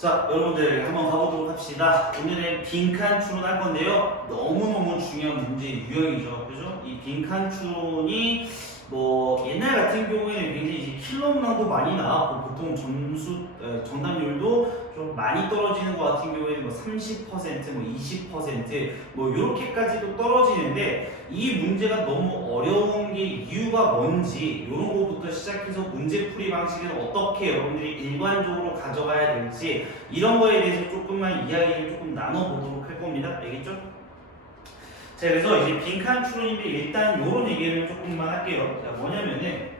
자, 여러분들 한번 가보도록 합시다. 오늘은 빈칸 추론할 건데요. 너무너무 중요한 문제 유형이죠. 그죠? 이 빈칸 추론이 뭐 옛날 같은 경우에는 굉장히 이제 킬로문항도 많이 나왔고 보통 정답률도 좀 많이 떨어지는 것 같은 경우에는 뭐 30%, 뭐 20%, 뭐 이렇게까지도 떨어지는데 이 문제가 너무 어려운 게 이유가 뭔지 이런 거부터 시작해서 문제 풀이 방식을 어떻게 여러분들이 일관적으로 가져가야 될지 이런 거에 대해서 조금만 이야기를 조금 나눠보도록 할 겁니다. 알겠죠? 자, 그래서 이제 빈칸 추론인데 일단 요런 얘기를 조금만 할게요. 자, 뭐냐면은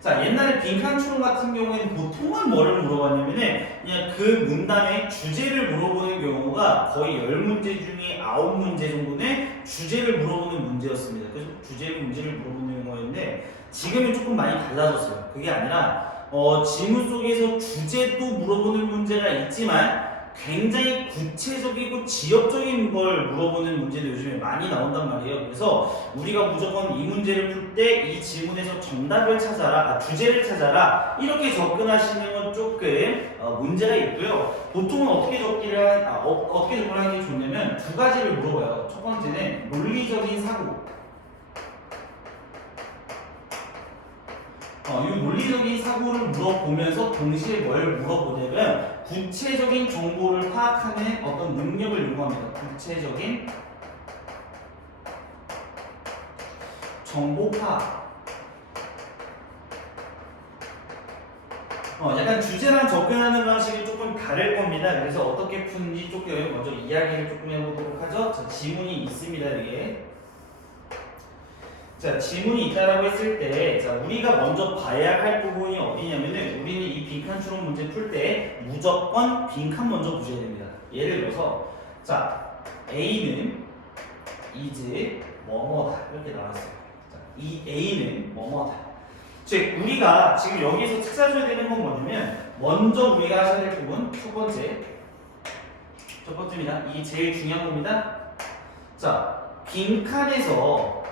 자, 옛날에 빈칸 추론 같은 경우에는 보통은 뭐를 물어봤냐면은 그냥 그 문단의 주제를 물어보는 경우가 거의 10문제 중에 9문제 정도는 주제를 물어보는 문제였습니다. 그래서 주제 문제를 물어보는 거였는데 지금은 조금 많이 달라졌어요. 그게 아니라 지문 속에서 주제도 물어보는 문제가 있지만 굉장히 구체적이고 지역적인 걸 물어보는 문제도 요즘에 많이 나온단 말이에요. 그래서 우리가 무조건 이 문제를 풀 때 이 지문에서 정답을 찾아라, 주제를 찾아라 이렇게 접근하시는 건 조금 문제가 있고요. 보통은 어떻게 접근하는 게 좋냐면 두 가지를 물어봐요. 첫 번째는 논리적인 사고. 이 논리적인 사고를 물어보면서 동시에 뭘 물어보냐면 구체적인 정보를 파악하는 어떤 능력을 요구합니다. 구체적인 정보 파악. 약간 주제랑 접근하는 방식이 조금 다를 겁니다. 그래서 어떻게 푸는지 조금 먼저 이야기를 조금 해보도록 하죠. 자, 지문이 있습니다. 이게. 자, 지문이 있다라고 했을 때, 자, 우리가 먼저 봐야 할 부분이 어디냐면은, 우리는 이 빈칸 추론 문제 풀 때 무조건 빈칸 먼저 보셔야 됩니다. 예를 들어서, 자, A는 is 뭐뭐다. 이렇게 나왔어요. 자, 이 A는 뭐뭐다. 즉, 우리가 지금 여기서 찾아줘야 되는 건 뭐냐면, 먼저 우리가 하셔야 될 부분, 첫 번째입니다. 이 제일 중요한 겁니다. 자, 빈칸에서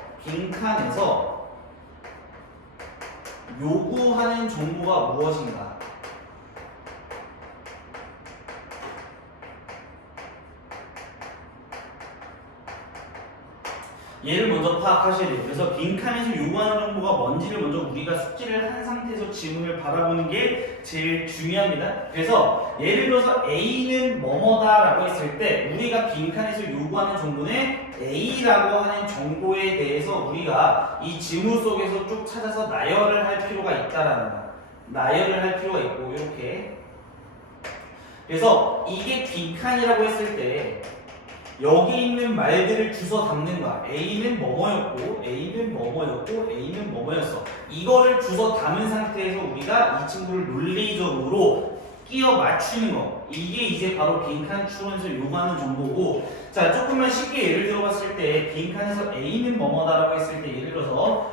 요구하는 정보가 무엇인가? 얘를 먼저 파악하셔야 돼요. 그래서 빈칸에서 요구하는 정보가 뭔지를 먼저 우리가 숙지를 한 상태에서 지문을 바라보는 게 제일 중요합니다. 그래서 예를 들어서 A는 뭐뭐다라고 했을 때 우리가 빈칸에서 요구하는 정보는 A라고 하는 정보에 대해서 우리가 이 지문 속에서 쭉 찾아서 나열을 할 필요가 있다라는 거. 나열을 할 필요가 있고 이렇게. 그래서 이게 빈칸이라고 했을 때 여기 있는 말들을 주워 담는 거야. A는 뭐뭐였고, A는 뭐뭐였고, A는 뭐뭐였어. 이거를 주워 담은 상태에서 우리가 이 친구를 논리적으로 끼워 맞추는 거. 이게 이제 바로 빈칸 추론에서 요구하는 정보고, 자, 조금만 쉽게 예를 들어봤을 때, 빈칸에서 A는 뭐뭐다라고 했을 때, 예를 들어서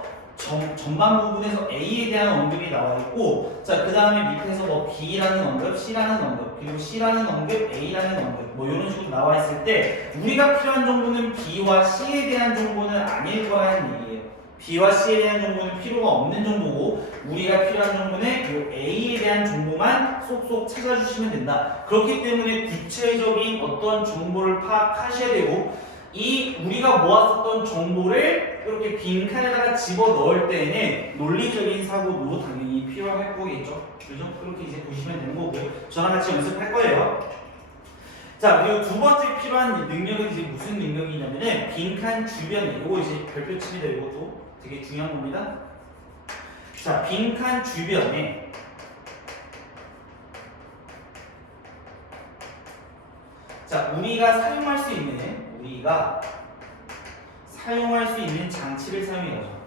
전반 부분에서 A에 대한 언급이 나와 있고, 자, 그 다음에 밑에서 뭐 B라는 언급, C라는 언급, 그리고 C라는 언급, A라는 언급, 뭐 이런 식으로 나와 있을 때, 우리가 필요한 정보는 B와 C에 대한 정보는 아닐 거라는 얘기예요. B와 C에 대한 정보는 필요가 없는 정보고, 우리가 필요한 정보는 이 A에 대한 정보만 쏙쏙 찾아주시면 된다. 그렇기 때문에 구체적인 어떤 정보를 파악하셔야 되고, 이 우리가 모았었던 정보를 이렇게 빈칸에다가 집어 넣을 때에는 논리적인 사고도 당연히 필요할 거겠죠. 그죠? 그렇게 이제 보시면 되는 거고요. 저랑 같이 연습할 거예요. 자, 그리고 두 번째 필요한 능력은 이제 무슨 능력이냐면은 빈칸 주변에, 이거 이제 별표칩니다. 이것도 되게 중요한 겁니다. 자, 빈칸 주변에 자, 우리가 사용할 수 있는 장치를 사용해야죠.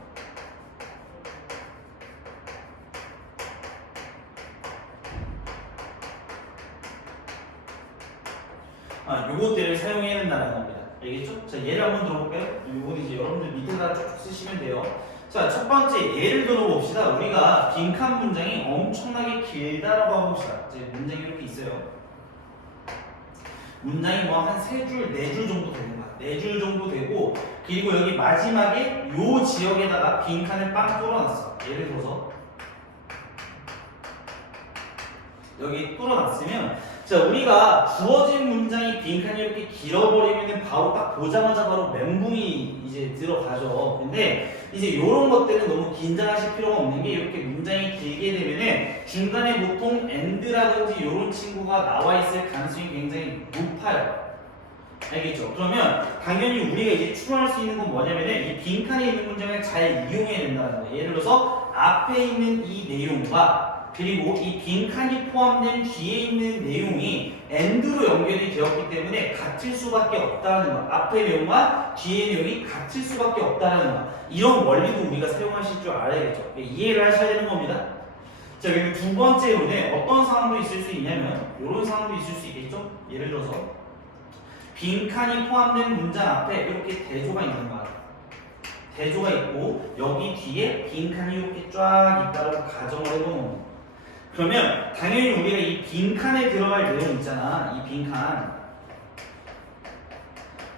요것들을 사용해야 된다는 겁니다. 알겠죠? 자, 예를 한번 들어볼까요? 요건 이제 여러분들 밑에다 쭉 쓰시면 돼요. 자, 첫 번째 예를 들어봅시다. 우리가 빈칸 문장이 엄청나게 길다라고 해봅시다. 이제 문장이 이렇게 있어요. 문장이 뭐 한 3줄, 4줄 정도 되는 거야. 4줄 정도 되고, 그리고 여기 마지막에 요 지역에다가 빈칸을 빵 뚫어놨어. 예를 들어서 여기 뚫어놨으면 자 우리가 주어진 문장이 빈칸이 이렇게 길어버리면 바로 딱 보자마자 바로 멘붕이 이제 들어가죠. 근데 이제 이런 것들은 너무 긴장하실 필요가 없는 게 이렇게 문장이 길게 되면은 중간에 보통 and라든지 이런 친구가 나와 있을 가능성이 굉장히 높아요. 알겠죠? 그러면 당연히 우리가 이제 추론할 수 있는 건 뭐냐면은 이 빈칸에 있는 문장을 잘 이용해야 된다는 거예요. 예를 들어서 앞에 있는 이 내용과 그리고 이 빈칸이 포함된 뒤에 있는 내용이 and로 연결이 되었기 때문에 같을 수밖에 없다는 거. 앞의 내용과 뒤의 내용이 같을 수밖에 없다는 거. 이런 원리도 우리가 사용하실 줄 알아야겠죠. 이해를 하셔야 되는 겁니다. 자, 그리고 두 번째로는 어떤 상황도 있을 수 있냐면 이런 상황도 있을 수 있겠죠. 예를 들어서 빈칸이 포함된 문장 앞에 이렇게 대조가 있는 거야. 대조가 있고 여기 뒤에 빈칸이 이렇게 쫙 있다라고 가정을 해보는 겁니다. 그러면 당연히 우리가 이 빈칸에 들어갈 내용 있잖아. 이 빈칸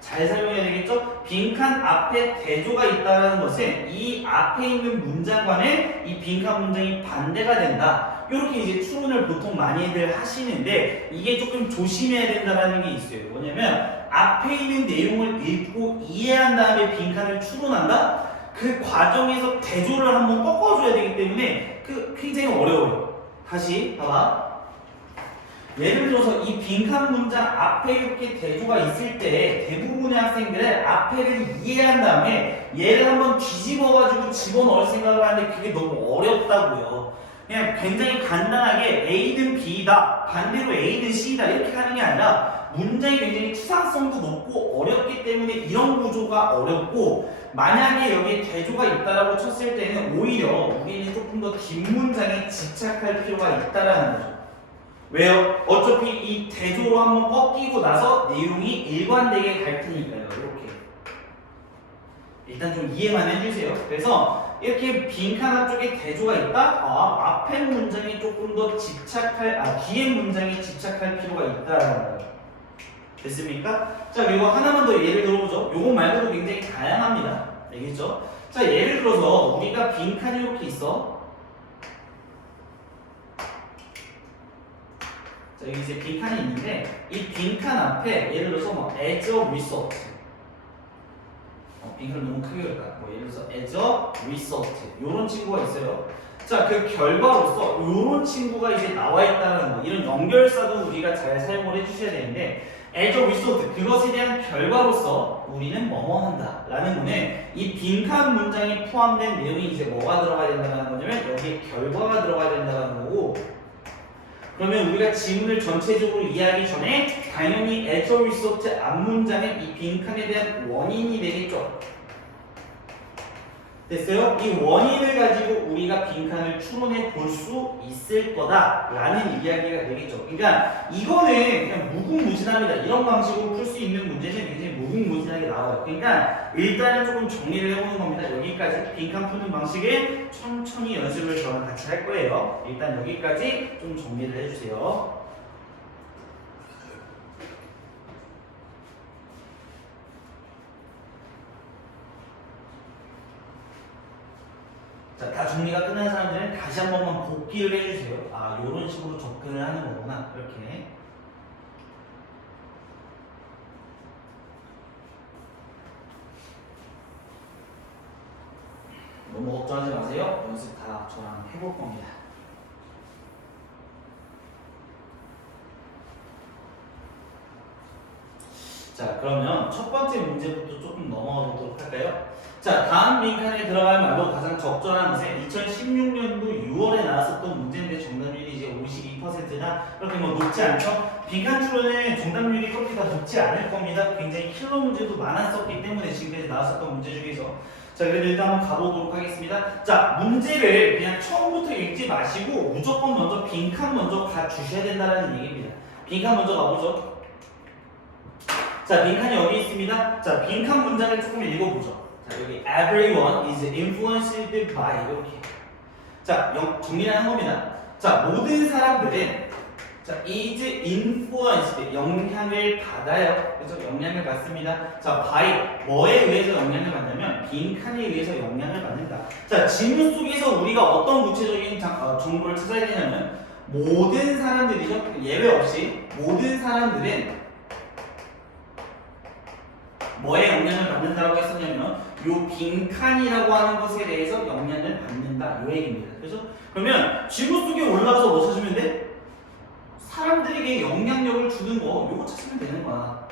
잘 사용해야 되겠죠? 빈칸 앞에 대조가 있다는 것은 이 앞에 있는 문장과는 이 빈칸 문장이 반대가 된다. 이렇게 이제 추론을 보통 많이들 하시는데 이게 조금 조심해야 된다는 게 있어요. 뭐냐면 앞에 있는 내용을 읽고 이해한 다음에 빈칸을 추론한다? 그 과정에서 대조를 한번 꺾어줘야 되기 때문에 굉장히 어려워요. 다시 봐봐. 예를 들어서 이 빈칸 문장 앞에 이렇게 대조가 있을 때 대부분의 학생들은 앞에를 이해한 다음에 얘를 한번 뒤집어가지고 집어넣을 생각을 하는데 그게 너무 어렵다고요. 그냥 굉장히 간단하게 A는 B다, 반대로 A는 C다 이렇게 하는 게 아니라 문장이 굉장히 추상성도 높고 어렵기 때문에 이런 구조가 어렵고 만약에 여기에 대조가 있다라고 쳤을 때는 오히려 우리는 조금 더 뒷문장에 집착할 필요가 있다라는 거죠. 왜요? 어차피 이 대조로 한번 꺾이고 나서 내용이 일관되게 갈 테니까요. 이렇게 일단 좀 이해만 해주세요. 그래서 이렇게 빈칸 앞쪽에 대조가 있다? 앞에 문장에 조금 더 뒤에 문장에 집착할 필요가 있다라는 거예요. 됐습니까? 자, 그리고 하나만 더 예를 들어보죠. 요거 말고도 굉장히 다양합니다. 알겠죠? 자, 예를 들어서 우리가 빈칸이 이렇게 있어. 자, 여기 이제 빈칸이 있는데 이 빈칸 앞에 예를 들어서 뭐 as a result 빈칸을 너무 크게 그릴까? 뭐 예를 들어서 as a result 요런 친구가 있어요. 자, 그 결과로서 요런 친구가 이제 나와 있다는 거 이런 연결사도 우리가 잘 사용을 해주셔야 되는데 as a result 그것에 대한 결과로서 우리는 뭐뭐 한다 라는 거는 이 빈칸 문장이 포함된 내용이 이제 뭐가 들어가야 된다는 거냐면 여기에 결과가 들어가야 된다는 거고 그러면 우리가 지문을 전체적으로 이해하기 전에 당연히 as a result 앞문장은 이 빈칸에 대한 원인이 되겠죠. 됐어요? 이 원인을 가지고 우리가 빈칸을 추론해 볼 수 있을 거다라는 이야기가 되겠죠. 그러니까 이거는 그냥 무궁무진합니다. 이런 방식으로 풀 수 있는 문제는 굉장히 무궁무진하게 나와요. 그러니까 일단은 조금 정리를 해보는 겁니다. 여기까지 빈칸 푸는 방식은 천천히 연습을 저랑 같이 할 거예요. 일단 여기까지 좀 정리를 해주세요. 자, 다 정리가 끝난 사람들은 다시 한 번만 복기를 해주세요. 요런 식으로 접근을 하는 거구나. 이렇게. 너무 걱정하지 마세요. 연습 다 저랑 해볼 겁니다. 자, 그러면 첫 번째 문제부터 조금 넘어가 보도록 할까요? 자, 다음 빈칸에 들어갈 말로 가장 적절한 것은 2016년도 6월에 나왔었던 문제인데 정답률이 이제 52%나 그렇게 뭐 높지 않죠? 빈칸 추론은 정답률이 그렇게 다 높지 않을 겁니다. 굉장히 킬러 문제도 많았었기 때문에 지금까지 나왔었던 문제 중에서 자, 그래도 일단 한번 가보도록 하겠습니다. 자, 문제를 그냥 처음부터 읽지 마시고 무조건 먼저 빈칸 먼저 가주셔야 된다는 얘기입니다. 빈칸 먼저 가보죠. 자, 빈칸이 여기 있습니다. 자, 빈칸 문장을 조금 읽어보죠. 자, 여기 everyone is influenced by 이렇게. 자, 정리하는 겁니다. 자, 모든 사람들은 자, is influenced 영향을 받아요. 그래서 영향을 받습니다. 자, by 뭐에 의해서 영향을 받냐면 빈칸에 의해서 영향을 받는다. 자, 지문 속에서 우리가 어떤 구체적인 정보를 찾아야 되냐면 모든 사람들이죠. 예외 없이 모든 사람들은 뭐에 영향을 받는다고 했었냐면 요 빈칸이라고 하는 것에 대해서 영향을 받는다 요 얘기입니다. 그래서 그러면 지구 속에 올라가서 뭐 찾으면 돼? 사람들에게 영향력을 주는 거 요거 찾으면 되는 거야.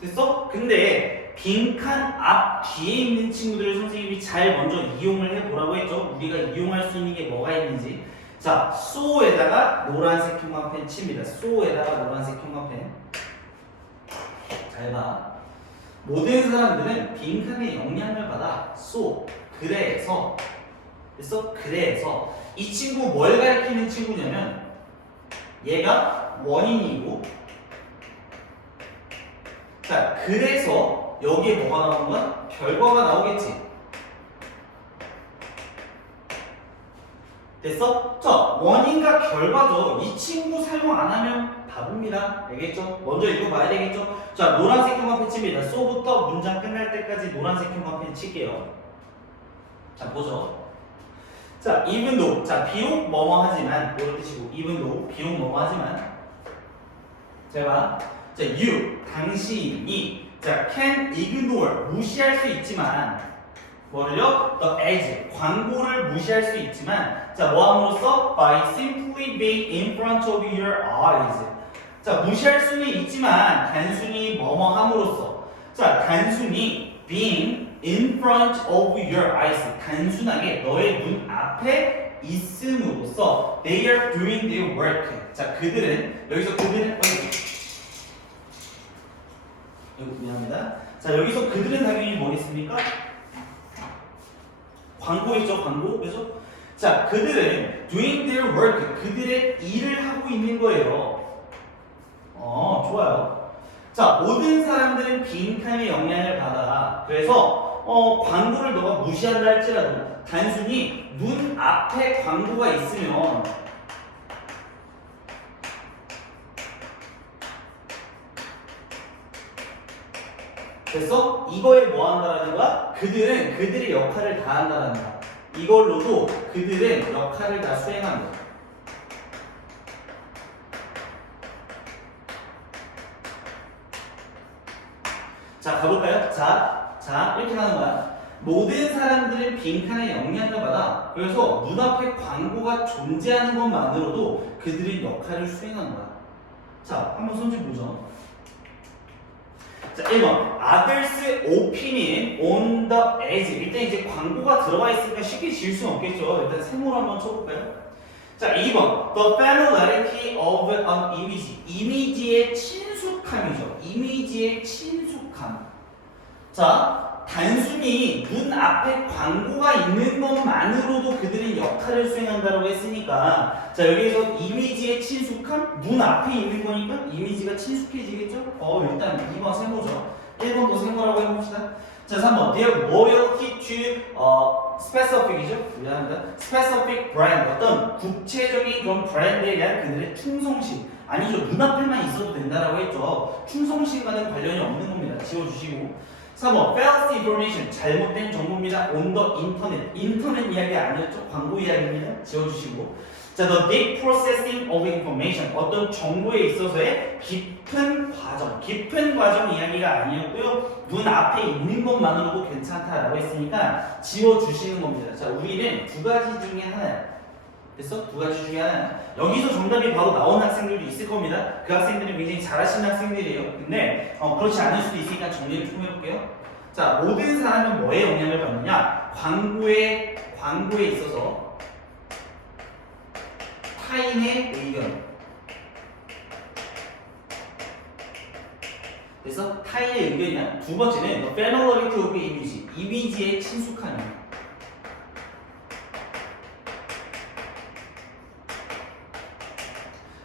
됐어? 근데 빈칸 앞 뒤에 있는 친구들을 선생님이 잘 먼저 이용을 해보라고 했죠. 우리가 이용할 수 있는 게 뭐가 있는지. 자, so에다가 노란색 형광펜 칩니다. so에다가 노란색 형광펜. 잘 봐. 모든 사람들은 빈칸에 영향을 받아. so. 그래서 됐어? 그래서 이 친구 뭘 가리키는 친구냐면 얘가 원인이고 자, 그래서 여기에 뭐가 나오는 거야? 결과가 나오겠지. 됐어? 자, 원인과 결과죠. 이 친구 사용 안 하면 바보입니다. 알겠죠? 먼저 읽어봐야 되겠죠? 자, 노란색 형광펜 칩니다. so부터 문장 끝날 때까지 노란색 형광펜 칠게요. 자, 보죠. 자, even though. 자, 비록 뭐뭐 하지만, 이런 뜻이고, even though. 비록 뭐뭐 하지만. 자, 봐. 자, you. 당신이. 자, can ignore. 무시할 수 있지만, 뭐를요? The ads. 광고를 무시할 수 있지만, 자, 뭐 함으로써? By simply being in front of your eyes. 자, 무시할 수는 있지만, 단순히 뭐뭐 함으로써. 자, 단순히 being in front of your eyes. 단순하게 너의 눈 앞에 있음으로써 they are doing their work. 자, 그들은 여기서 그들은 이거 미안합니다. 자, 여기서 그들은 당연히 뭐겠습니까? 광고 있죠, 광고. 그죠? 자, 그들은 doing their work. 그들의 일을 하고 있는 거예요. 좋아요. 자, 모든 사람들은 빈칸의 영향을 받아. 그래서 광고를 너가 무시한다 할지라도 단순히 눈 앞에 광고가 있으면 됐어? 이거에 뭐 한다라는 거야? 그들은 그들의 역할을 다 한다라는 거야. 이걸로도 그들은 역할을 다 수행한다. 자, 가볼까요? 자, 이렇게 하는 거야. 모든 사람들은 빈칸에 영향을 받아. 그래서 눈앞에 광고가 존재하는 것만으로도 그들의 역할을 수행하는 거야. 자, 한번 손 좀 보죠. 자, 1번. Others' opinion on the ads. 일단 이제 광고가 들어가 있으니까 쉽게 지을 수는 없겠죠. 일단 세모로 한번 쳐볼까요? 자, 2번. The familiarity of an image. 이미지의 친숙함이죠. 이미지의 친숙함. 자, 단순히 눈 앞에 광고가 있는 것만으로도 그들은 역할을 수행한다고 했으니까 자, 여기에서 이미지의 친숙함? 눈 앞에 있는 거니까 이미지가 친숙해지겠죠? 일단 2번 세모죠. 1번도 세모라고 해봅시다. 자, 3번. Their loyalty to specific이죠? 미안합니다. specific brand. 어떤 국체적인 그런 브랜드에 대한 그들의 충성심. 아니죠. 눈앞에만 있어도 된다라고 했죠. 충성심과는 관련이 없는 겁니다. 지워주시고. 3번. false information. 잘못된 정보입니다. on the internet. 인터넷 이야기 아니었죠? 광고 이야기입니다. 지워주시고. 자, the deep processing of information. 어떤 정보에 있어서의 깊은 과정 이야기가 아니었고요. 눈 앞에 있는 것만으로도 괜찮다라고 했으니까 지워주시는 겁니다. 자, 우리는 두 가지 중에 하나야. 됐어? 두 가지 중에 하나. 여기서 정답이 바로 나온 학생들도 있을 겁니다. 그 학생들은 굉장히 잘하시는 학생들이에요. 근데 그렇지 않을 수도 있으니까 정리를 좀 해볼게요. 자, 모든 사람은 뭐에 영향을 받느냐? 광고에 있어서 타인의 의견. 그래서 타인의 의견이야. 두 번째는 the familiarity of image. 이미지의 친숙함이야.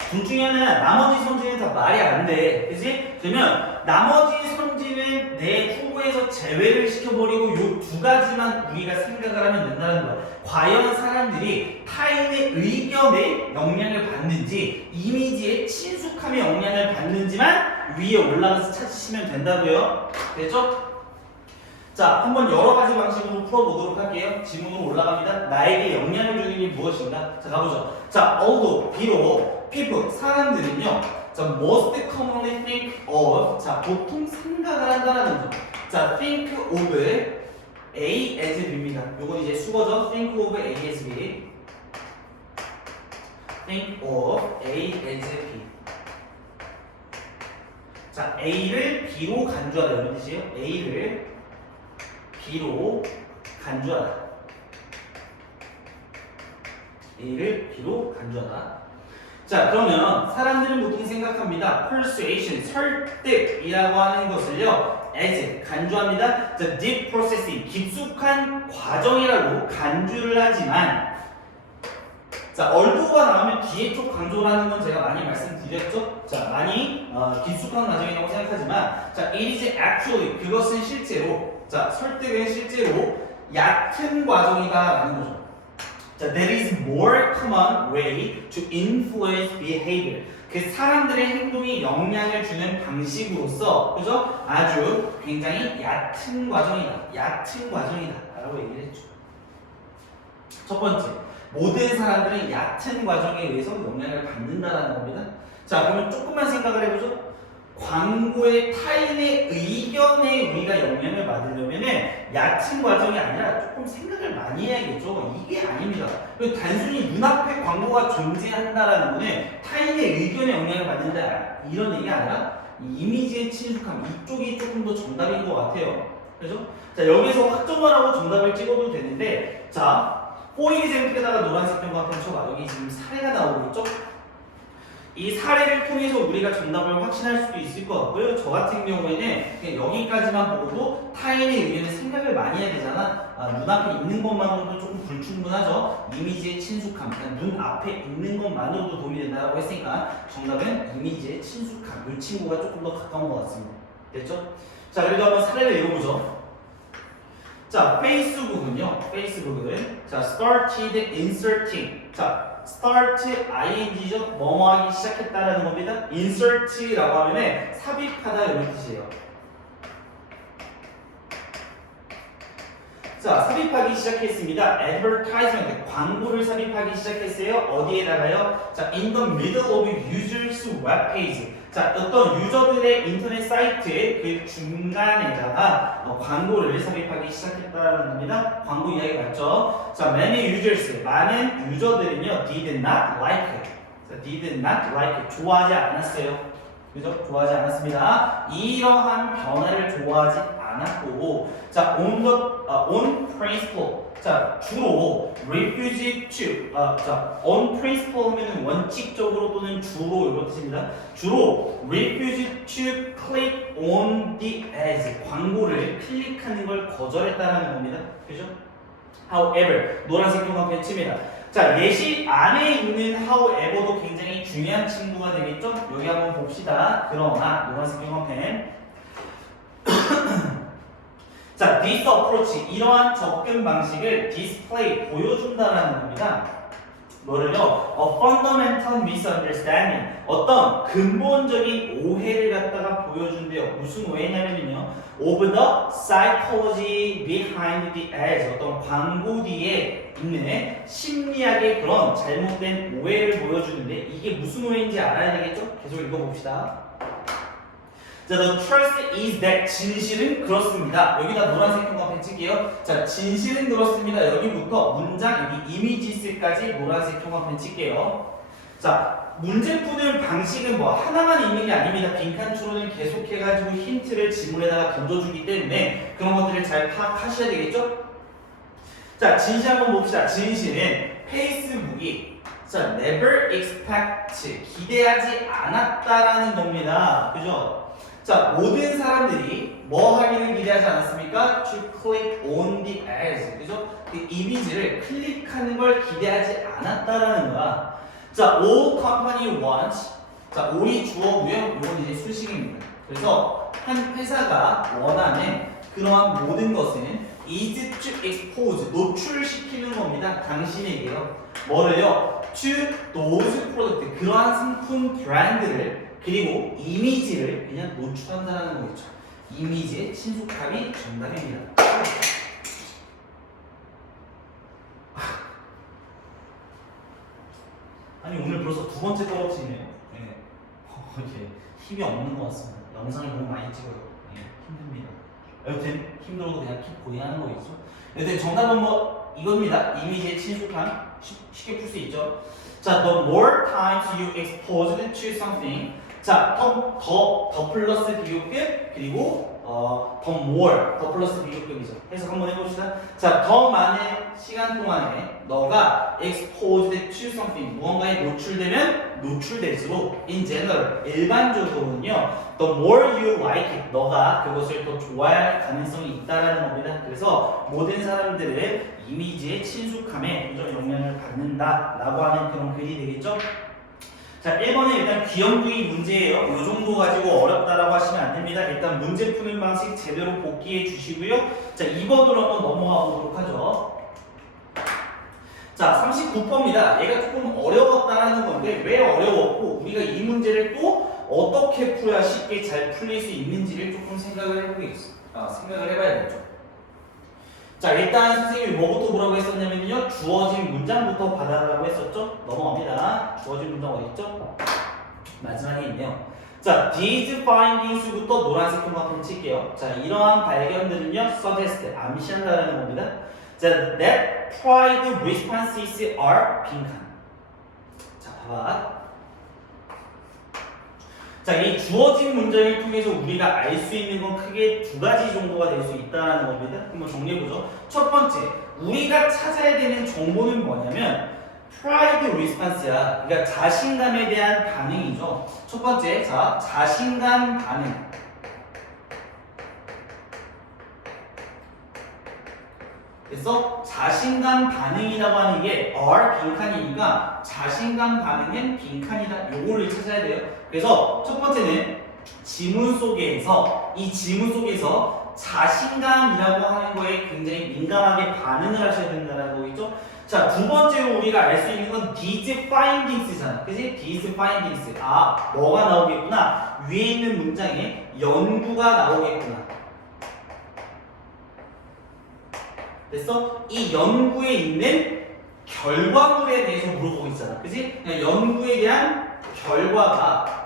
둘 중에 하나, 나머지 선지는 다 말이 안 돼. 그치? 그러면 나머지 선지는 내 후보에서 제외를 시켜버리고 요 두 가지만 우리가 생각을 하면 된다는 거야. 과연 사람들이 타인의 의견에 영향을 받는지, 이미지의 친숙함에 영향을 받는지만 위에 올라가서 찾으시면 된다고요. 됐죠? 자, 한번 여러 가지 방식으로 풀어보도록 할게요. 지문으로 올라갑니다. 나에게 영향을 주는 게 무엇인가? 자, 가보죠. 자, although, 비록, people, 사람들은요. 자, most commonly think of. 자, 보통 생각을 한다라는 거죠. 자, think of A as B입니다. 요건 이제 수거죠. think of A as B. think of A as B. 자, A를 B로 간주하다 이런 뜻이에요. A를 B로 간주하다. A를 B로 간주하다. 자, 그러면 사람들은 보통 생각합니다. persuasion, 설득이라고 하는 것을요, as, 간주합니다. 자, deep processing, 깊숙한 과정이라고 간주를 하지만, 자, 얼도가 나오면 뒤에 쪽 강조를 하는 건 제가 많이 말씀드렸죠? 자, 많이 깊숙한 과정이라고 생각하지만, 자, it is actually, 그것은 실제로, 자, 설득은 실제로 얕은 과정이다라는 거죠. 자, that is more common way to influence behavior. 그 사람들의 행동에 영향을 주는 방식으로서, 그죠? 아주 굉장히 얕은 과정이다. 얕은 과정이다. 라고 얘기를 했죠. 첫 번째, 모든 사람들은 얕은 과정에 의해서 영향을 받는다는 겁니다. 자, 그러면 조금만 생각을 해보죠. 광고의 타인의 의견에 우리가 영향을 받으려면은 얕은 과정이 아니라 조금 생각을 많이 해야겠죠. 이게 아닙니다. 단순히 눈앞에 광고가 존재한다라는 거는 타인의 의견에 영향을 받는다 이런 얘기가 아니라 이미지의 친숙함 이쪽이 조금 더 정답인 것 같아요. 그죠? 자, 여기서 확정을 하고 정답을 찍어도 되는데, 자, for example에다가 노란색 병과 펜쳐봐. 여기 지금 사례가 나오고 있죠? 이 사례를 통해서 우리가 정답을 확신할 수도 있을 것 같고요. 저 같은 경우에는 그냥 여기까지만 보고도 타인의 의견에 생각을 많이 해야 되잖아. 눈앞에 있는 것만으로도 조금 불충분하죠. 이미지의 친숙함, 그냥 눈앞에 있는 것만으로도 도움이 된다고 했으니까 정답은 이미지의 친숙함. 이 친구가 조금 더 가까운 것 같습니다. 됐죠? 자, 그래도 한번 사례를 읽어보죠. 자, 페이스북은 자, started inserting. 자, start ing죠. 뭐뭐 하기 시작했다라는 겁니다. insert라고 하면 삽입하다 이런 뜻이에요. 자, 삽입하기 시작했습니다. advertisement, 광고를 삽입하기 시작했어요. 어디에다가요? 자, in the middle of users web page. 자, 어떤 유저들의 인터넷 사이트의 그 중간에다가 광고를 삽입하기 시작했다는 겁니다. 광고 이야기 맞죠? 자, many users, 많은 유저들은요, did not like it. 자, did not like it. 좋아하지 않았어요. 그죠? 좋아하지 않았습니다. 이러한 변화를 좋아하지 않았고, 자, on principle. 자, 주로 refuse to, 자, on principle 하면은 원칙적으로 또는 주로 이런 뜻입니다. 주로 refuse to click on the ads, 광고를 클릭하는 걸 거절했다라는 겁니다. 그죠? However, 노란색 경과 펜치입니다. 자, 예시 안에 있는 however도 굉장히 중요한 친구가 되겠죠? 여기 한번 봅시다. 그러나 노란색 경과 펜. 자, this approach, 이러한 접근 방식을 display, 보여준다라는 겁니다. 뭐를요? A fundamental misunderstanding, 어떤 근본적인 오해를 갖다가 보여준대요. 무슨 오해냐면요, of the psychology behind the ads, 어떤 광고 뒤에 있는 심리학의 그런 잘못된 오해를 보여주는데, 이게 무슨 오해인지 알아야 되겠죠? 계속 읽어봅시다. 자, the truth is that, 진실은 그렇습니다. 여기다 노란색 형광 펜칠게요. 자, 진실은 그렇습니다. 여기부터 문장, 여기 이미지스까지 노란색 형광 펜칠게요. 자, 문제 푸는 방식은 뭐 하나만 있는 게 아닙니다. 빈칸추로는 계속해가지고 힌트를 지문에다가 던져주기 때문에 그런 것들을 잘 파악하셔야 되겠죠? 자, 진실 한번 봅시다. 진실은 페이스북이 자, never expect, 기대하지 않았다라는 겁니다. 그죠? 자, 모든 사람들이 뭐 하기를 기대하지 않았습니까? To click on the ads. 그죠? 그 이미지를 클릭하는 걸 기대하지 않았다라는 거야. 자, all company wants. 자, all이 주어고요. 이건 이제 수식입니다. 그래서 한 회사가 원하는 그러한 모든 것은 is to expose, 노출시키는 겁니다. 당신에게요. 뭐를요? To those product, 그러한 상품 브랜드를 그리고 이미지를 그냥 노출한다는 거겠죠. 이미지의 친숙함이 정답입니다. 두 번째 떨어지네요. 네. 이게 힘이 없는 것 같습니다. 영상을 너무 많이 찍어요. 네, 힘듭니다. 여튼 힘들어도 그냥 킵 고행하는 거겠죠. 여튼 정답은 뭐 이겁니다. 이미지의 친숙함 쉽게 풀 수 있죠. 자, the more times you exposed to something. 자, 더 플러스 비교급 그리고 the more 더 플러스 비교급이죠. 해석 한번 해봅시다. 자, 더 많은 시간 동안에 너가 exposed to something 무언가에 노출될수록 in general 일반적으로는요 the more you like it 너가 그것을 더 좋아할 가능성이 있다라는 겁니다. 그래서 모든 사람들은 이미지의 친숙함에 좀 영향을 받는다라고 하는 그런 글이 되겠죠. 자, 1번은 일단 귀염둥이 문제예요. 이 정도 가지고 어렵다라고 하시면 안 됩니다. 일단 문제 푸는 방식 제대로 복기해 주시고요. 자, 2번으로 한번 넘어가 보도록 하죠. 자, 39번입니다. 얘가 조금 어려웠다라는 건데 왜 어려웠고 우리가 이 문제를 또 어떻게 풀어야 쉽게 잘 풀릴 수 있는지를 조금 생각을 해봐야겠죠. 자, 일단 선생님이 뭐부터 뭐라고 했었냐면요. 주어진 문장부터 받아라고 했었죠. 넘어갑니다. 주어진 문장 어딨죠? 마지막에 있네요. 자, these findings부터 노란색 통합을 칠게요. 자, 이러한 발견들은요. suggest, 암시한다는 겁니다. 자, that pride responses are 빈칸. 자, 봐봐. 자, 이 주어진 문장을 통해서 우리가 알 수 있는 건 크게 두 가지 정도가 될 수 있다는 겁니다. 한번 정리해보죠. 첫 번째, 우리가 찾아야 되는 정보는 뭐냐면 pride response야. 그러니까 자신감에 대한 반응이죠. 첫 번째, 자, 자신감 반응. 그래서 자신감 반응이라고 하는 게 are 빈칸이니까 자신감 반응은 빈칸이다. 요거를 찾아야 돼요. 그래서 첫 번째는 지문 속에서 이 지문 속에서 자신감이라고 하는 거에 굉장히 민감하게 반응을 하셔야 된다는 거겠죠. 자, 두 번째로 우리가 알 수 있는 건 these findings잖아. 그치? these findings. 아, 뭐가 나오겠구나. 위에 있는 문장에 연구가 나오겠구나. 그래서 이 연구에 있는 결과물에 대해서 물어보고 있잖아. 그치? 연구에 대한 결과가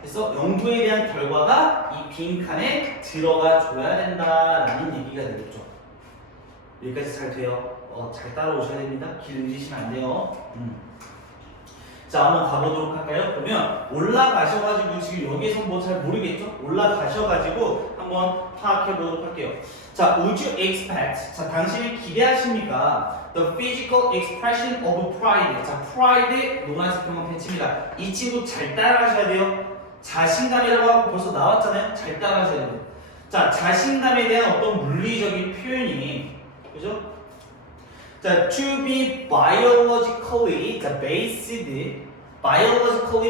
그래서 연구에 대한 결과가 이 빈칸에 들어가 줘야 된다라는 얘기가 되겠죠. 여기까지 잘 돼요. 잘 따라오셔야 됩니다. 길 늦으시면 안 돼요. 자, 한번 가보도록 할까요? 그러면 올라가셔가지고 지금 여기에서 뭐 잘 모르겠죠? 올라가셔가지고 한번 파악해 보도록 할게요. 자, would you expect? 자, 당신이 기대하십니까? The physical expression of pride. 자, pride 노란색 표만 펜치입니다. 이 친구 잘 따라가셔야 돼요. 자신감이라고 하고 벌써 나왔잖아요. 잘 따라가셔야 돼요. 자, 자신감에 대한 어떤 물리적인 표현이 그죠? 자, to be biologically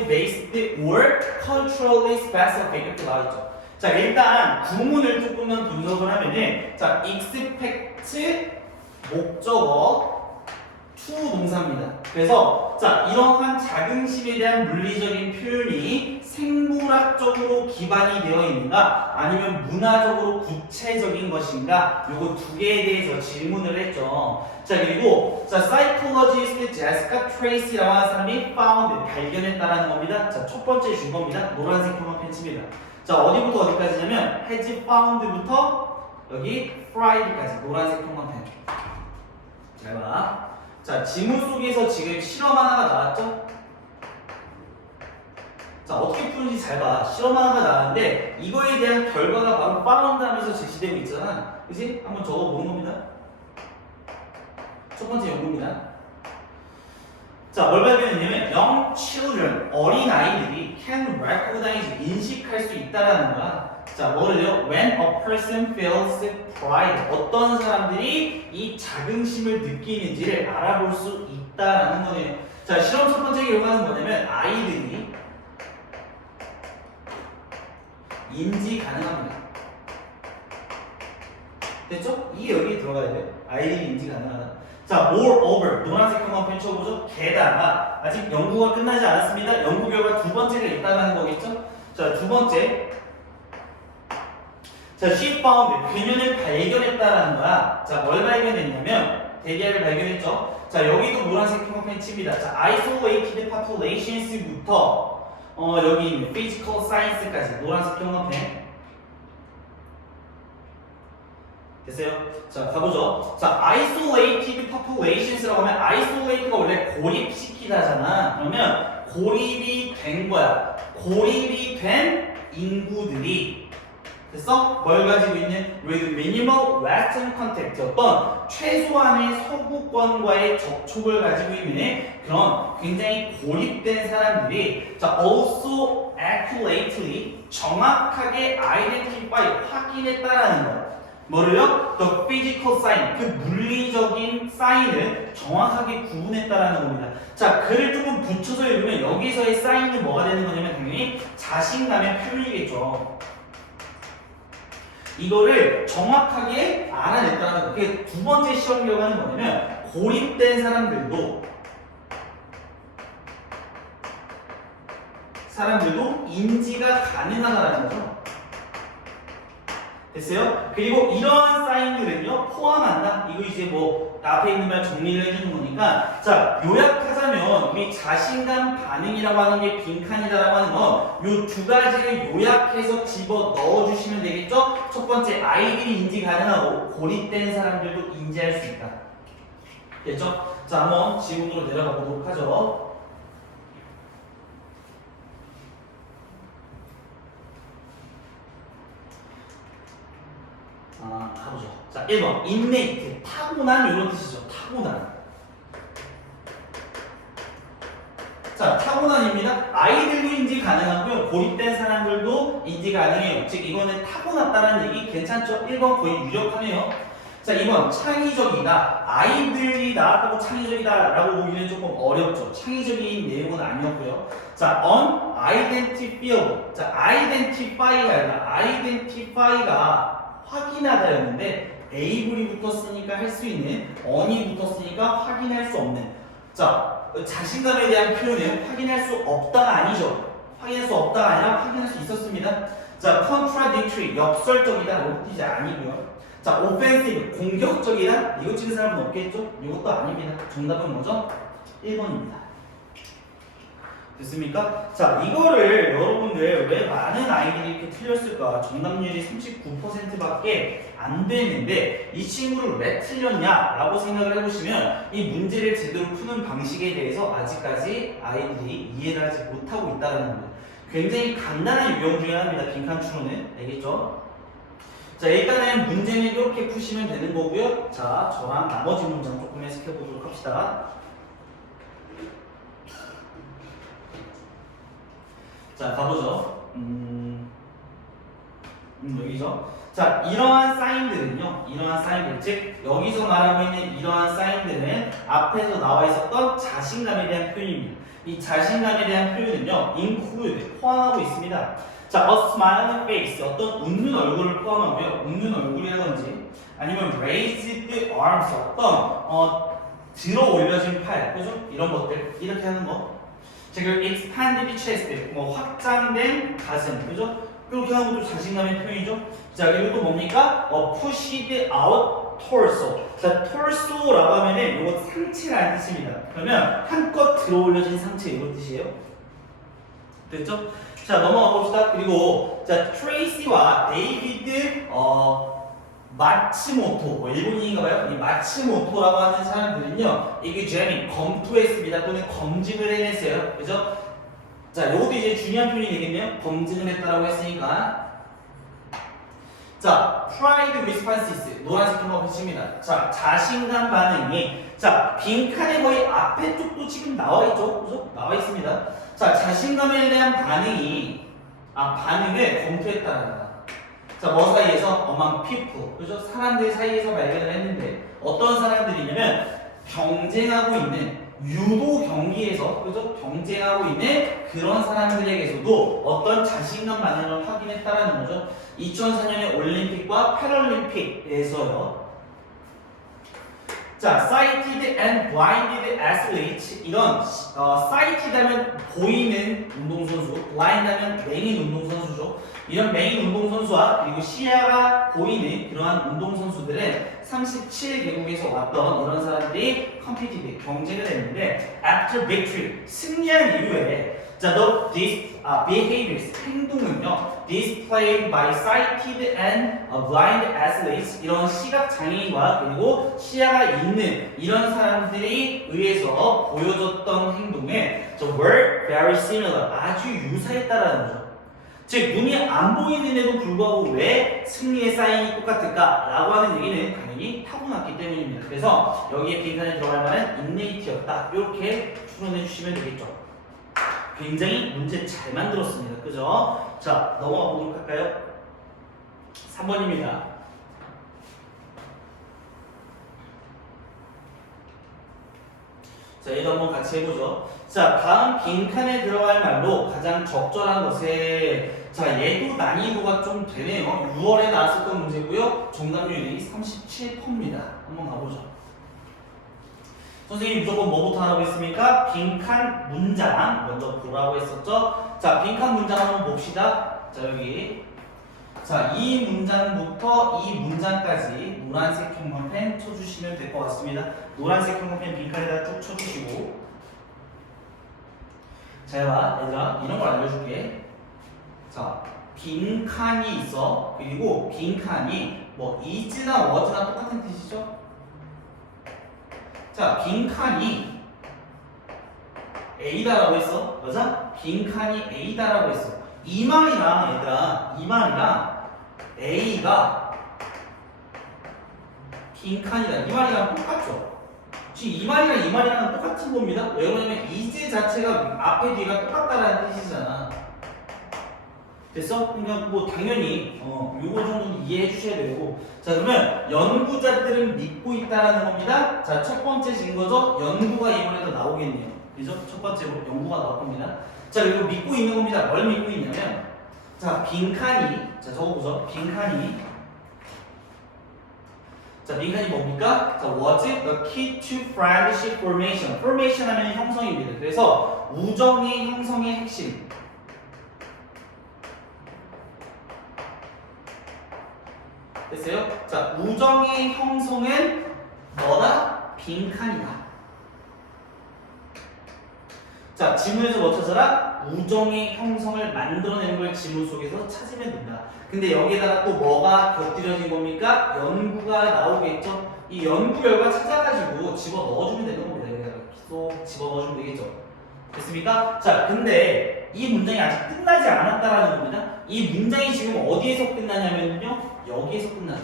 based or culturally specific 이렇게 나와있죠. 자, 일단 구문을 조금만 분석을 하면은 자, expect 목적어 to 동사입니다. 그래서 자, 이러한 자긍심에 대한 물리적인 표현이 생물학적으로 기반이 되어 있는가 아니면 문화적으로 구체적인 것인가 요거 두 개에 대해서 질문을 했죠. 자, 그리고 자, psychologist 제시카 트레이시라고 하는 사람이 found 발견했다라는 겁니다. 자, 첫 번째 준 겁니다. 노란색 표만 펜칩니다. 자, 어디부터 어디까지냐면 has found부터 여기 fried까지 노란색 표만 펜. 잘 봐. 자, 지문 속에서 지금 실험 하나가 나왔죠? 자, 어떻게 푸는지 잘 봐. 실험 하나가 나왔는데 이거에 대한 결과가 바로 found 하면서 제시되고 있잖아. 그치? 한번 적어보는 겁니다. 첫 번째 연구입니다. 자, 뭘 발견했냐면 young children, 어린아이들이 can recognize, 인식할 수 있다라는 거야. 자, 뭐를요? When a person feels pride, 어떤 사람들이 이 자긍심을 느끼는지를 알아볼 수 있다라는 거네요. 자, 실험 첫 번째 결과는 뭐냐면 아이들이 인지 가능합니다. 됐죠? 이게 여기에 들어가야 돼요. 아이들이 인지 가능하다. 자, moreover, 노란색 한번 펼쳐보죠. 게다가 아직 연구가 끝나지 않았습니다. 연구 결과 두 번째가 있다는 거겠죠? 자, 두 번째. 자, she found, 그녀는 발견했다라는 거야. 자, 뭘 발견했냐면, 대기하를 발견했죠. 자, 여기도 노란색 평평 칩니다. 자, isolated populations부터 여기 있는 physical science까지 노란색 평평. 됐어요? 자, 가보죠. 자, isolated populations라고 하면 isolate가 원래 고립시키다잖아. 그러면 고립이 된 거야. 고립이 된 인구들이 됐어? 뭘 가지고 있는 with minimal western contact 어떤 최소한의 서구권과의 접촉을 가지고 있는 그런 굉장히 고립된 사람들이 자 also accurately 정확하게 identify 확인했다라는 거. 뭐를요? The physical sign 그 물리적인 사인을 정확하게 구분했다라는 겁니다. 자 글을 조금 붙여서 읽으면 여기서의 사인은 뭐가 되는 거냐면 당연히 자신감의 표현이겠죠. 이거를 정확하게 알아냈다는 거. 그게 두 번째 시험 결과는 뭐냐면 고립된 사람들도 인지가 가능하다는 거죠. 됐어요? 그리고 이러한 사인들은요 포함한다. 이거 이제 뭐 앞에 있는 말 정리를 해주는 거니까 자 요약하자면 우리 자신감 반응이라고 하는 게 빈칸이다라고 하는 건 요 두 가지를 요약해서 집어 넣어주시면 되겠죠? 첫 번째 아이들이 인지 가능하고 고립된 사람들도 인지할 수 있다. 됐죠? 자 한번 지문으로 내려가 보도록 하죠. 가보죠. 자, 1번. innate. 타고난 이런 뜻이죠. 타고난. 자, 타고난입니다. 아이들도 인지 가능하고요. 고립된 사람들도 인지 가능해요. 즉, 이거는 타고났다는 얘기 괜찮죠? 1번 거의 유력하네요. 자, 2번. 창의적이다. 아이들이 나왔다고 창의적이다 라고 보기는 조금 어렵죠. 창의적인 내용은 아니었고요. 자, unidentifiable. 자, identify가 아니라 identify가 확인하다였는데 able이 붙었으니까 할 수 있는 on이 붙었으니까 확인할 수 없는 자 자신감에 대한 표현은 확인할 수 없다가 아니죠. 확인할 수 없다가 아니라 확인할 수 있었습니다. 자 contradictory 역설적이다 이런 뜻이 아니고요. 자 offensive 공격적이다 이거 찍은 사람은 없겠죠? 이것도 아닙니다. 정답은 뭐죠? 1번입니다. 됐습니까? 자, 이거를 여러분들 왜 많은 아이들이 이렇게 틀렸을까? 정답률이 39%밖에 안 되는데 이 친구를 왜 틀렸냐라고 생각을 해보시면 이 문제를 제대로 푸는 방식에 대해서 아직까지 아이들이 이해를 하지 못하고 있다는 겁니다. 굉장히 간단한 유형 중에 하나입니다. 빈칸 추론은. 알겠죠? 자, 일단은 문제는 이렇게 푸시면 되는 거고요. 자, 저랑 나머지 문장 조금 해석해 보도록 합시다. 자, 가보죠. 여기죠. 자, 이러한 사인들은요, 이러한 사인들, 즉, 여기서 말하고 있는 이러한 사인들은 앞에서 나와 있었던 자신감에 대한 표현입니다. 이 자신감에 대한 표현은요, include, 포함하고 있습니다. 자, a smiling face, 어떤 웃는 얼굴을 포함하고요, 웃는 얼굴이라든지, 아니면 raised arms, 어떤, 들어 올려진 팔, 그죠? 이런 것들, 이렇게 하는 거. 자, 그리고 expanded chest, 뭐 확장된 가슴, 그죠? 이렇게 하는 것도 자신감의 표현이죠. 자, 그리고 또 뭡니까? pushed out torso. 자, torso라고 하면은 이거 상체라는 뜻입니다. 그러면 한껏 들어 올려진 상체 이런 뜻이에요. 됐죠? 자, 넘어가 봅시다. 그리고 자, 트레이시와 데이비드 마츠모토, 뭐 일본인인가봐요. 이 마츠모토라고 하는 사람들은요, 이게 재미 검토했습니다. 또는 검증을 해냈어요. 그죠? 자, 요것도 이제 중요한 표현이 되겠네요. 검증을 했다라고 했으니까. 자, pride responses 노란색 한번 붙입니다. 자, 자신감 반응이 자, 빈칸의 거의 앞에 쪽도 지금 나와 있죠, 그죠? 나와 있습니다. 자, 자신감에 대한 반응을 검토했다는 거. 자, 뭐 사이에서? among people. 그죠? 사람들 사이에서 발견을 했는데 어떤 사람들이냐면 경쟁하고 있는 유도 경기에서 그죠? 경쟁하고 있는 그런 사람들에게서도 어떤 자신감 반응을 확인했다라는 거죠. 2004년의 올림픽과 패럴림픽에서요. 자, sighted and blinded athletes 이런 sighted 하면 보이는 운동선수, blind 하면 맹인 운동선수죠. 이런 맹인 운동선수와 그리고 시야가 보이는 그러한 운동선수들은 37개국에서 왔던 이런 사람들이 컴피티드 경쟁을 했는데 after victory 승리한 이후에 자, these behaviors 행동은요 displayed by sighted and blind athletes 이런 시각 장애인과 그리고 시야가 있는 이런 사람들이 의해서 보여줬던 행동에 were very similar 아주 유사했다라는 거죠. 즉 눈이 안 보이는데도 불구하고 왜 승리의 사인이 똑같을까? 라고 하는 얘기는 당연히 타고났기 때문입니다. 그래서 여기에 빈칸에 들어갈 만한 인네이트였다 이렇게 추론해 주시면 되겠죠. 굉장히 문제 잘 만들었습니다. 그죠? 자, 넘어가 보도록 할까요? 3번입니다. 자, 얘도 한번 같이 해보죠. 자, 다음 빈칸에 들어갈 말로 가장 적절한 것에 자, 얘도 난이도가 좀 되네요. 6월에 나왔었던 문제고요. 정답률이 37%입니다. 한번 가보죠. 선생님이 무조건 뭐부터 하라고 했습니까? 빈칸 문장 먼저 보라고 했었죠. 자, 빈칸 문장 한번 봅시다. 자, 여기 자, 이 문장부터 이 문장까지 노란색 형광펜 쳐주시면 될 것 같습니다. 노란색 형광펜 빈칸에다 쭉 쳐주시고 자, 봐 얘들아 이런 걸 알려줄게. 자, 빈칸이 있어. 그리고 빈칸이 뭐 is나 was나 똑같은 뜻이죠? 자, 빈칸이 A다라고 했어. 맞아? 빈칸이 A다라고 했어. 이 말이랑 얘들아, 이 말이랑 A가 빈칸이다. 이 말이랑 똑같죠? 지금 이 말이랑 이 말이랑 똑같은 겁니다. 왜 그러냐면 is 자체가 앞에 뒤가 똑같다라는 뜻이잖아. 됐어? 그러니까 뭐 당연히 요거 정도는 이해해 주셔야 되고 자 그러면 연구자들은 믿고 있다라는 겁니다. 자 첫 번째 증거죠. 연구가 이번에도 나오겠네요. 그죠? 첫 번째로 연구가 나올 겁니다. 자 그리고 믿고 있는 겁니다. 뭘 믿고 있냐면 자 빈칸이 자 적어보죠. 빈칸이 자 빈칸이 뭡니까? 자 was the key to friendship formation. formation 하면 형성입니다. 그래서 우정의 형성의 핵심 됐어요? 자, 우정의 형성은 뭐다? 빈칸이다. 자, 지문에서 뭐 찾아라? 우정의 형성을 만들어내는 걸 지문 속에서 찾으면 된다. 근데 여기에다가 또 뭐가 곁들여진 겁니까? 연구가 나오겠죠? 이 연구 결과 찾아가지고 집어 넣어주면 되는 겁니다. 여기다가 쏙 집어 넣어주면 되겠죠? 됐습니까? 자, 근데 이 문장이 아직 끝나지 않았다라는 겁니다. 이 문장이 지금 어디에서 끝나냐면요. 여기에서 끝나죠.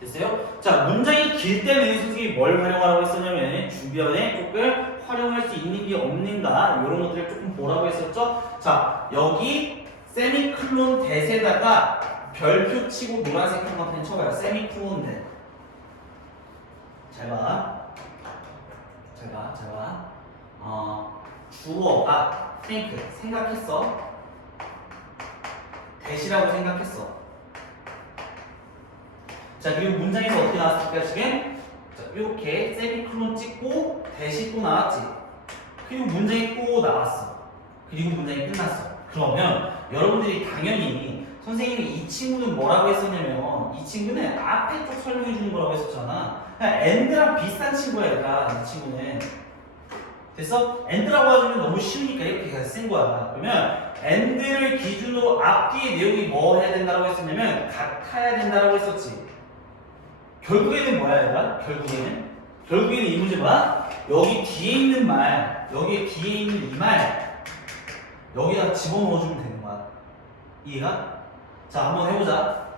됐어요? 자, 문장이 길 때는 선생님이 뭘 활용하라고 했었냐면 주변에 조금 활용할 수 있는 게 없는가 이런 것들을 조금 보라고 했었죠. 자, 여기 세미클론 대세다가 별표 치고 노란색 형광펜 쳐봐요. 세미클론 대. 잘 봐. 잘 봐. 잘 봐. 주어가 think 생각했어. 대시라고 생각했어. 자 그리고 문장에서 어떻게 나왔을까 지금? 자 이렇게 세미콜론 찍고 대시 또 나왔지. 그리고 문장이 또 나왔어. 그리고 문장이 끝났어. 그러면 여러분들이 당연히 선생님이 이 친구는 뭐라고 했었냐면 이 친구는 앞에 쪽 설명해 주는 거라고 했었잖아. 그냥 and랑 비슷한 친구야 얘가 이 친구는. 됐어? and라고 하면 너무 쉬우니까 이렇게 쓴 거야. 그러면 and를 기준으로 앞뒤의 내용이 뭐 해야 된다고 했었냐면 같아야 된다고 했었지. 결국에는 뭐야 얘들아? 결국에는 이 문제 봐. 여기 뒤에 있는 말, 여기 뒤에 있는 이 말 여기다 집어넣어주면 되는 거야. 이해가? 자 한번 해보자.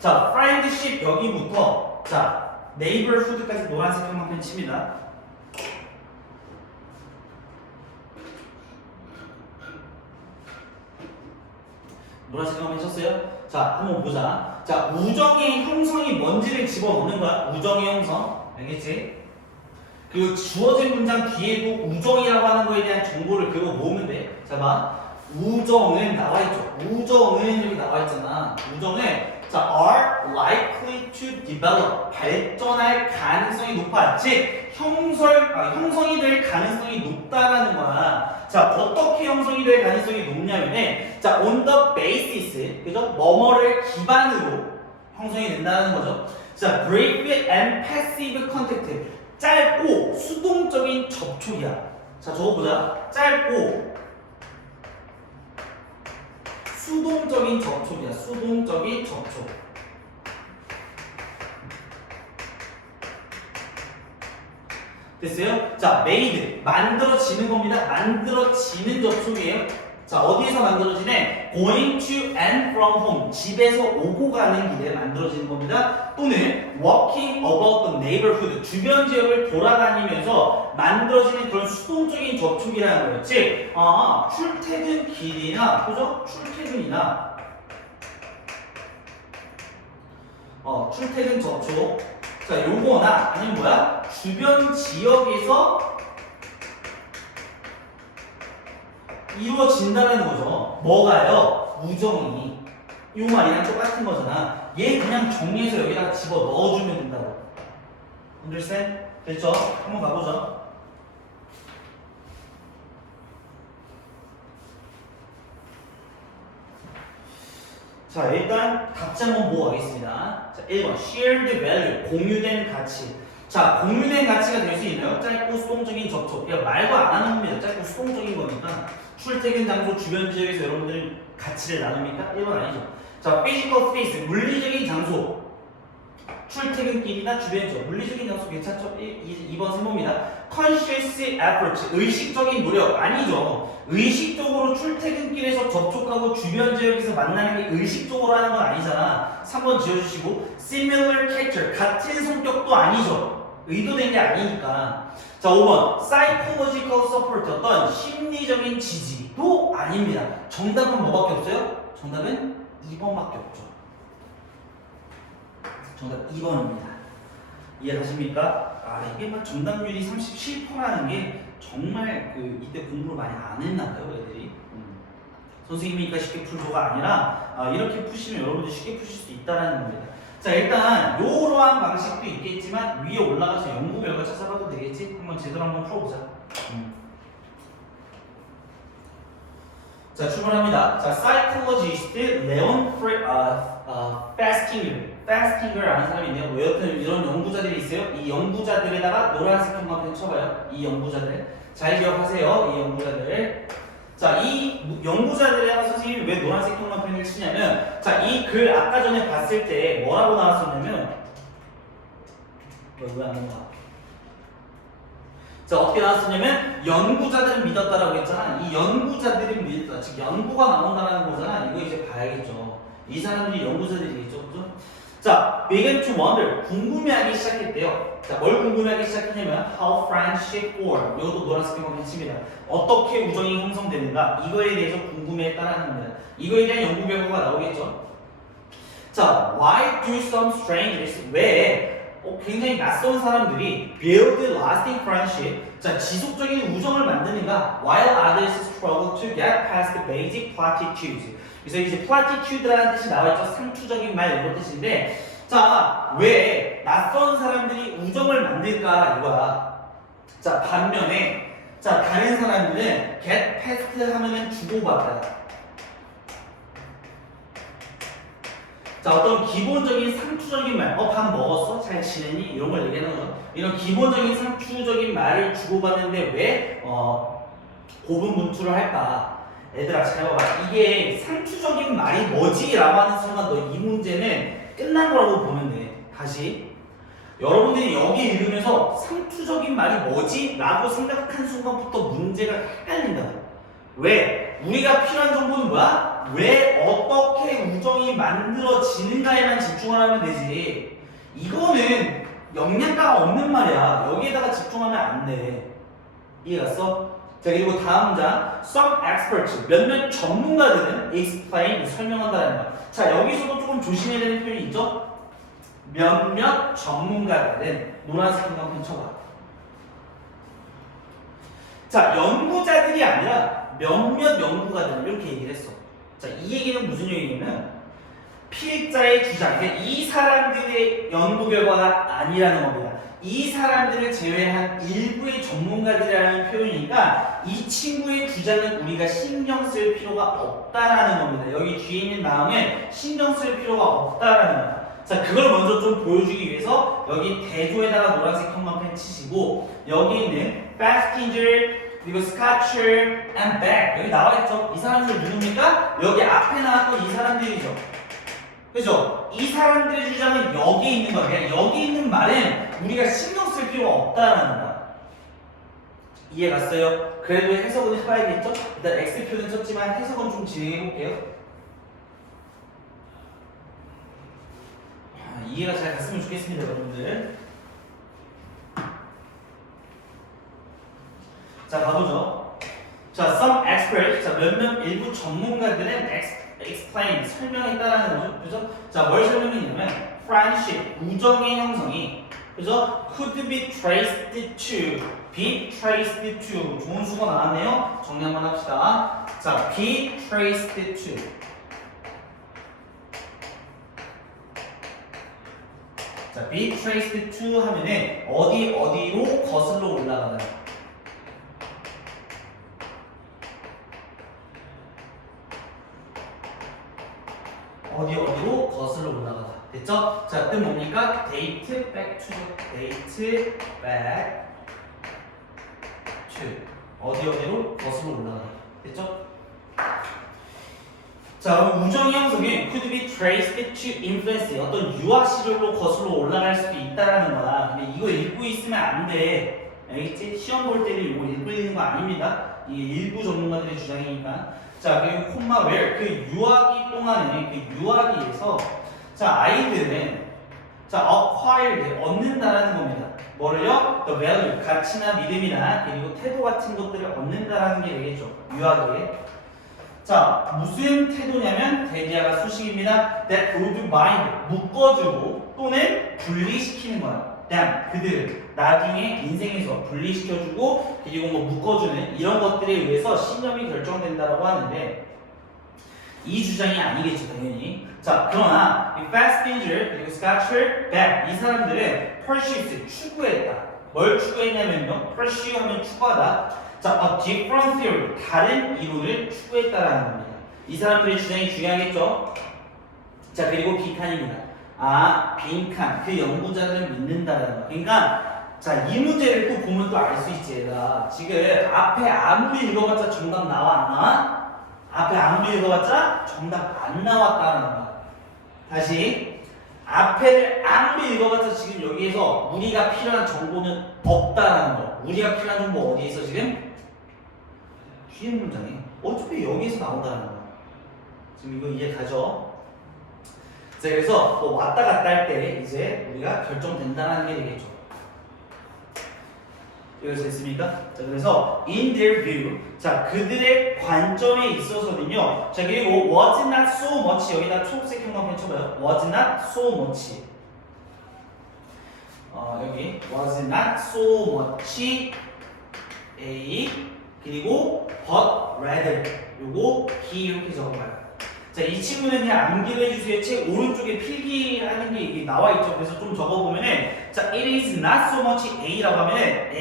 자 friendship 여기부터 자 neighborhood까지 노란색 형광펜 칩니다. 노란색 형광펜 쳤어요? 자 한번 보자. 자 우정의 형성이 뭔지를 집어넣는 거야. 우정의 형성 알겠지? 그리고 주어진 문장 뒤에도 우정이라고 하는 거에 대한 정보를 그거 모으면 돼. 자 봐. 우정은 나와있죠. 우정은 여기 나와있잖아. 우정은 자, are likely to develop. 발전할 가능성이 높아. 즉, 형성이 될 가능성이 높다라는 거야. 자, 어떻게 형성이 될 가능성이 높냐면은, 자, on the basis, 그죠? 뭐뭐를 기반으로 형성이 된다는 거죠. 자, brief and passive contact. 짧고 수동적인 접촉이야. 자, 저거 보자. 짧고 수동적인 접촉이야. 수동적인 접촉. 됐어요? 자, made. 만들어지는 겁니다. 만들어지는 접촉이에요. 자, 어디에서 만들어지네? going to and from home. 집에서 오고 가는 길에 만들어지는 겁니다. 또는 walking about the neighborhood. 주변 지역을 돌아다니면서 만들어지는 그런 수동적인 접촉이라는 거예요. 즉, 출퇴근길이나, 그죠? 출퇴근이나, 출퇴근 접촉. 자, 요거나, 아니면 뭐야? 주변 지역에서 이루어진다는 거죠. 뭐가요? 우정이. 이 말이랑 똑같은 거잖아. 얘 그냥 정리해서 여기다가 집어 넣어주면 된다고. understand? 됐죠? 한번 가보죠. 자, 일단 각자 한번 보고 가겠습니다. 자, 1번 shared value. 공유된 가치. 자, 공유된 가치가 될 수 있나요? 짧고 수동적인 접촉. 그러니까 말도 안 하는 겁니다. 짧고 수동적인 거니까. 출퇴근 장소 주변 지역에서 여러분들이 가치를 나눕니까? 1번 아니죠. 자, physical space. 물리적인 장소. 출퇴근길이나 주변 지역. 물리적인 장소 괜찮죠? 2번 3번입니다. conscious effort. 의식적인 노력. 아니죠. 의식적으로 출퇴근길에서 접촉하고 주변 지역에서 만나는 게 의식적으로 하는 건 아니잖아. 3번 지어주시고 similar character. 같은 성격도 아니죠. 의도된 게 아니니까. 자, 5번 psychological support. 어떤 심리적인 지지도 아닙니다. 정답은 뭐밖에 없어요? 정답은 2번밖에 없죠. 정답 2번입니다. 이해가십니까? 이게 막 정답률이 37%라는 게 정말 이때 공부를 많이 안 했나봐요, 애들이. 선생님이니까 쉽게 풀조가 아니라 이렇게 푸시면 여러분들 쉽게 푸실 수 있다는 겁니다. 자, 일단 이러한 방식도 있겠지만 위에 올라가서 연구 결과 찾아봐도 되겠지? 한번 제대로 한번 풀어보자. 자, 출발합니다. 자, psychologist 레온 패스팅을 아는 사람이 있네요. 뭐 여튼 이런 연구자들이 있어요. 이 연구자들에다가 노란색 형광펜 쳐봐요. 이 연구자들 잘 기억하세요. 이 연구자들. 자, 이 연구자들에다가 선생님이 왜 노란색 형광펜을 치냐면, 자, 이 글 아까 전에 봤을 때 뭐라고 나왔었냐면, 왜 안 나와? 자, 어떻게 나왔었냐면 연구자들은 믿었다라고 했잖아. 이 연구자들은 믿었다. 즉 연구가 나온다는 거잖아. 이거 이제 봐야겠죠. 이 사람들이 연구자들이겠죠, 그죠? 자, began to wonder. 궁금해하기 시작했대요. 자, 뭘 궁금해하기 시작했냐면 how friendship form. 이것도 노란색 형광펜 칩니다. 어떻게 우정이 형성되는가? 이거에 대해서 궁금해했다라는 겁니다. 이거에 대한 연구 결과가 나오겠죠. 자, why do some strangers? 왜 굉장히 낯선 사람들이 build lasting friendship, 자, 지속적인 우정을 만드는가? While others struggle to get past basic platitudes. 그래서 이제 platitude라는 뜻이 나와있죠. 상투적인 말 이런 뜻인데, 자, 왜 낯선 사람들이 우정을 만들까 이거야. 자, 반면에 자, 다른 사람들은 get past 하면은 주고받아요. 자, 어떤 기본적인 상투적인 말, 밥 먹었어? 잘 지내니? 이런 걸 얘기하는 거죠. 이런 기본적인 상투적인 말을 주고받는데 왜 고분분투를 할까? 얘들아, 잘 봐봐. 이게 상투적인 말이 뭐지? 라고 하는 순간 너 이 문제는 끝난 거라고 보면 돼. 다시. 여러분들이 여기 읽으면서 상투적인 말이 뭐지? 라고 생각한 순간부터 문제가 헷갈린다. 왜? 우리가 필요한 정보는 뭐야? 왜 어떻게 우정이 만들어지는가에만 집중을 하면 되지. 이거는 영양가가 없는 말이야. 여기에다가 집중하면 안 돼. 이해갔어? 자, 그리고 다음 문장 some experts. 몇몇 전문가들은 explain, 설명한다는 거. 자, 여기서도 조금 조심해야 되는 표현이 있죠? 몇몇 전문가들은 노란색 형광펜 쳐봐. 자, 연구자들이 아니라 몇몇 연구가들 이렇게 얘기를 했어. 자, 이 얘기는 무슨 얘기냐면 필자의 주장, 그러니까 이 사람들의 연구 결과가 아니라는 겁니다. 이 사람들을 제외한 일부의 전문가들이라는 표현이니까 이 친구의 주장은 우리가 신경 쓸 필요가 없다라는 겁니다. 여기 뒤에 있는 다음에 신경 쓸 필요가 없다라는 겁니다. 자, 그걸 먼저 좀 보여주기 위해서 여기 대조에다가 노란색 형광펜 치시고 여기 있는 passenger 그리고 scotcher and bag 여기 나와있죠? 이 사람들 누굽니까? 여기 앞에 나왔던 이 사람들이죠. 그죠? 이 사람들의 주장은 여기 있는 거예요. 여기 있는 말은 우리가 신경 쓸 필요가 없다라는 거야. 이해 갔어요? 그래도 해석은 해봐야겠죠? 일단 X표는 쳤지만 해석은 좀 진행해 볼게요. 이해가 잘 갔으면 좋겠습니다, 여러분들. 자, 가보죠. 자, some experts, 자, 몇몇 일부 전문가들은 explain, 설명했다라는 거죠. 그죠? 자, 뭘 설명했냐면, friendship, 우정의 형성이, 그죠? could be traced to, be traced to. 좋은 수가 나왔네요. 정리 한번 합시다. 자, be traced to. 자, be traced to 하면은 어디로 거슬러 올라가나요? 어디로 거슬러 올라가다. 됐죠? 자, 뜻 뭡니까? date back to, date back to. 어디로 거슬러 올라가다. 됐죠? 자, 우정의 형성이 could be traced to influence. 어떤 유학 시절로 거슬러 올라갈 수도 있다라는 거야. 근데 이거 읽고 있으면 안 돼. 알겠지? 시험 볼 때는 이거 읽고 있는 거 아닙니다. 이게 일부 전문가들의 주장이니까. 자, 그리고 콤마 where 그 유아기 동안에 그 유아기에서 자, 아이들은 자, acquire 얻는다라는 겁니다. 뭐를요? The value 가치나 믿음이나 그리고 태도 같은 것들을 얻는다라는 게 되겠죠. 유아기에. 자, 무슨 태도냐면 대디아가 수식입니다. That would bind 묶어주고 또는 분리시키는 거야. them 그들을 나중에 인생에서 분리시켜주고 그리고 뭐 묶어주는 이런 것들에 의해서 신념이 결정된다라고 하는데 이 주장이 아니겠죠 당연히. 자, 그러나 이 passenger 그리고 scotcher bag 이 사람들은 pursued 추구했다. 뭘 추구했냐면요, pursue 하면 추구하다. 자, a different theory 다른 이론을 추구했다라는 겁니다. 이 사람들의 주장이 중요하겠죠. 자, 그리고 비칸입니다. 아, 빈칸 그 연구자들을 믿는다라는 거. 그러니까 자, 이 문제를 또 보면 또 알 수 있지. 얘가 지금 앞에 아무리 읽어봤자 정답 나와 안 나와? 앞에 아무리 읽어봤자 정답 안 나왔다는 거야. 다시 앞에를 아무리 읽어봤자 지금 여기에서 우리가 필요한 정보는 없다라는 거. 우리가 필요한 정보 어디에 있어 지금? 뒤에 문장에 어차피 여기에서 나온다는 거야. 지금 이거 이해 가죠? 자, 그래서 또 왔다 갔다 할 때 이제 우리가 결정된다는 게 되겠죠. 여기서 됐습니까? 자, 그래서 in their view, 자, 그들의 관점에 있어서는요. 자, 그리고 was not so much 여기다 초록색 형광펜 쳐봐요. was not so much. 여기 was not so much A 그리고 but rather 요거 B 이렇게 적어봐요. 자, 이 친구는 그냥 암기를 해주세요. 책 오른쪽에 필기하는 게 나와 있죠. 그래서 좀 적어보면은 자, it is not so much A라고 하면은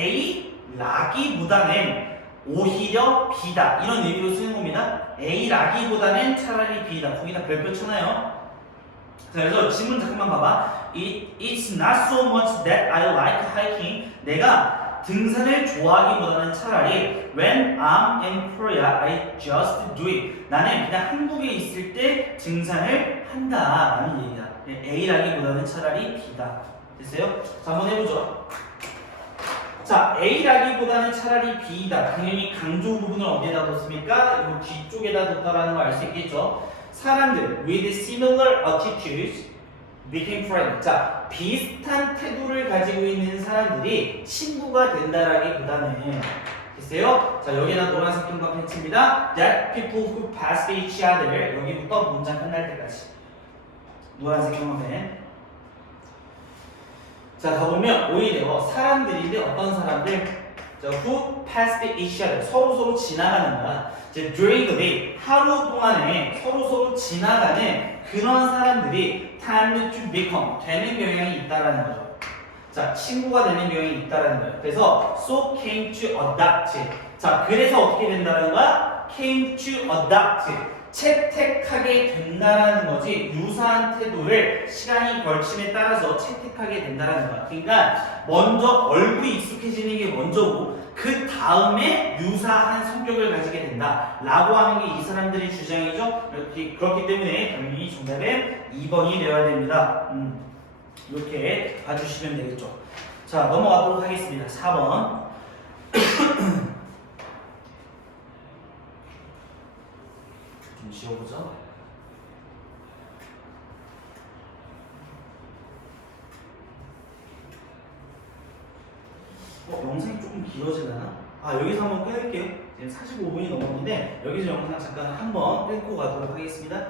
A라기보다는 오히려 B다 이런 의미로 쓰는 겁니다. A라기보다는 차라리 B다. 거기다 별표 쳐놔요. 자, 그래서 지문 잠깐만 봐봐. It's not so much that I like hiking. 내가 등산을 좋아하기보다는 차라리 when I'm in Korea, I just do it. 나는 그냥 한국에 있을 때 등산을 한다라는 얘기다. A라기보다는 차라리 B다. 됐어요? 자, 한번 해보죠. 자, A라기보다는 차라리 B다. 당연히 강조 부분을 어디에다 뒀습니까? 이거 뒤쪽에다 뒀다라는 걸 알 수 있겠죠. 사람들 with similar attitudes became friends. 자, 비슷한 태도를 가지고 있는 사람들이 친구가 된다라기보다는 됐어요? 자, 여기다 노란색 형광펜 칩니다. That people who pass each other 여기부터 문장 끝날 때까지 노란색 형광펜. 자, 가보면 오히려 사람들인데 어떤 사람들? 자, who passed each other. 서로 지나가는 거야. 이제 during the day. 하루 동안에 서로 지나가는 그런 사람들이 tend to become. 되는 경향이 있다라는 거죠. 자, 친구가 되는 경향이 있다라는 거예요. 그래서 so came to adopt. 자, 그래서 어떻게 된다는 거야? came to adopt. 채택하게 된다라는 거지. 유사한 태도를 시간이 걸침에 따라서 채택하게 된다라는 거야. 그러니까 먼저 얼굴이 익숙해지는 게 먼저고 그 다음에 유사한 성격을 가지게 된다라고 하는 게 이 사람들의 주장이죠. 그렇기 때문에 당연히 정답은 2번이 되어야 됩니다. 이렇게 봐주시면 되겠죠. 자, 넘어가도록 하겠습니다. 4번. 좀 지워보자. 영상이 조금 길어지려나? 여기서 한번 끊을게요. 지금 45분이 넘었는데 여기서 영상 잠깐 한번 끊고 가도록 하겠습니다.